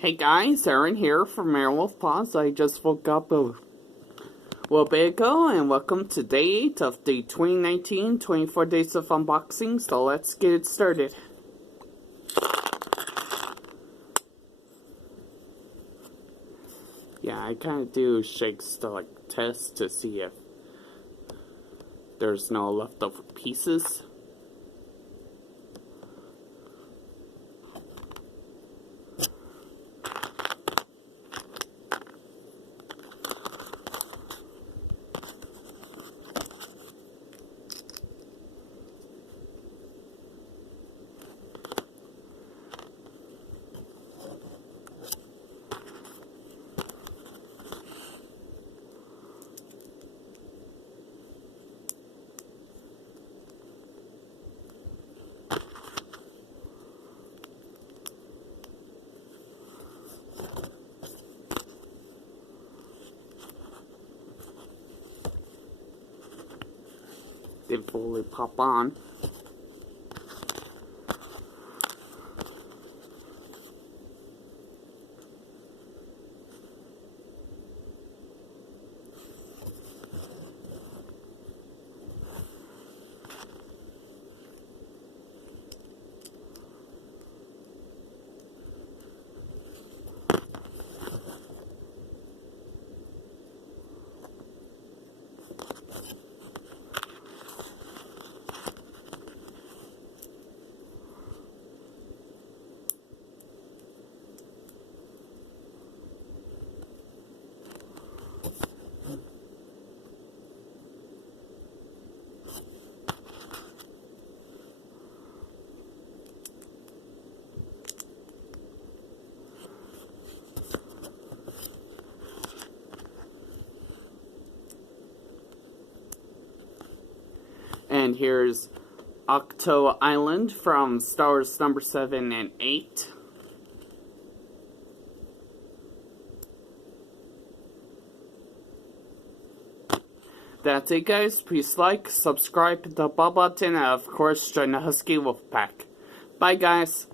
Hey guys, Aaron here from Airwolf Paws. I just woke up a little bit ago, and welcome to day 8 of the 2019 24 Days of Unboxing, so let's get it started. Yeah, I kind of do shakes to test to see if there's no leftover pieces. They fully pop on. And here's Ahch-To Island from Star Wars number 7 and 8. That's it guys, please like, subscribe, hit the bell button, and of course join the Husky Wolf Pack. Bye guys!